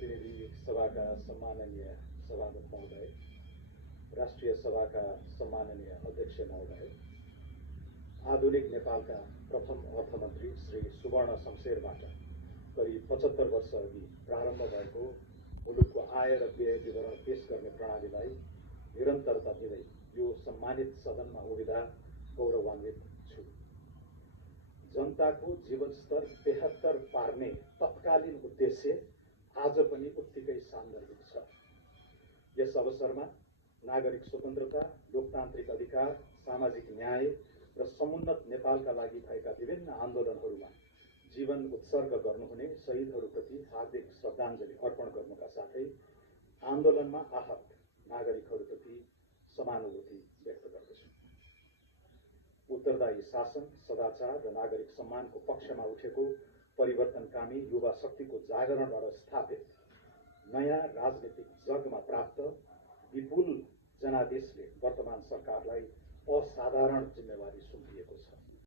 प्रतिनिधि सभाका सम्माननीय सभामुख महोदय, राष्ट्रिय सभाका सम्माननीय अध्यक्ष महोदय, आधुनिक नेपालका प्रथम अर्थमन्त्री श्री सुवर्ण शमशेरबाट करिब 75 वर्ष अघि प्रारम्भ भएको मुलुकको आय र व्यय विवरण पेश गर्ने प्रणालीलाई निरन्तरता दिँदै यो सम्मानित सदनमा उभिँदा गौरवान्वित छु। जनताको जीवनस्तर 73 पार्ने तत्कालीन उद्देश्य आज पनि उत्तिकै सान्दर्भिक छ। यस अवसरमा नागरिक स्वतन्त्रता, लोकतान्त्रिक अधिकार, सामाजिक न्याय र समुन्नत नेपालका लागि भएका विभिन्न आन्दोलनहरूमा जीवन उत्सर्ग गर्नुहुने शहीदहरूप्रति हार्दिक श्रद्धाञ्जली अर्पण गर्नुका साथै आन्दोलनमा आहत नागरिकहरूप्रति समानुभूति व्यक्त गर्दछु। उत्तरदायी शासन, सदाचार र नागरिक सम्मानको पक्षमा उठेको परिवर्तनकामी युवा शक्तिको जागरणबाट स्थापित नयाँ राजनीतिक जगमा प्राप्त विपुल जनादेशले वर्तमान सरकारलाई असाधारण जिम्मेवारी सुम्पिएको छ।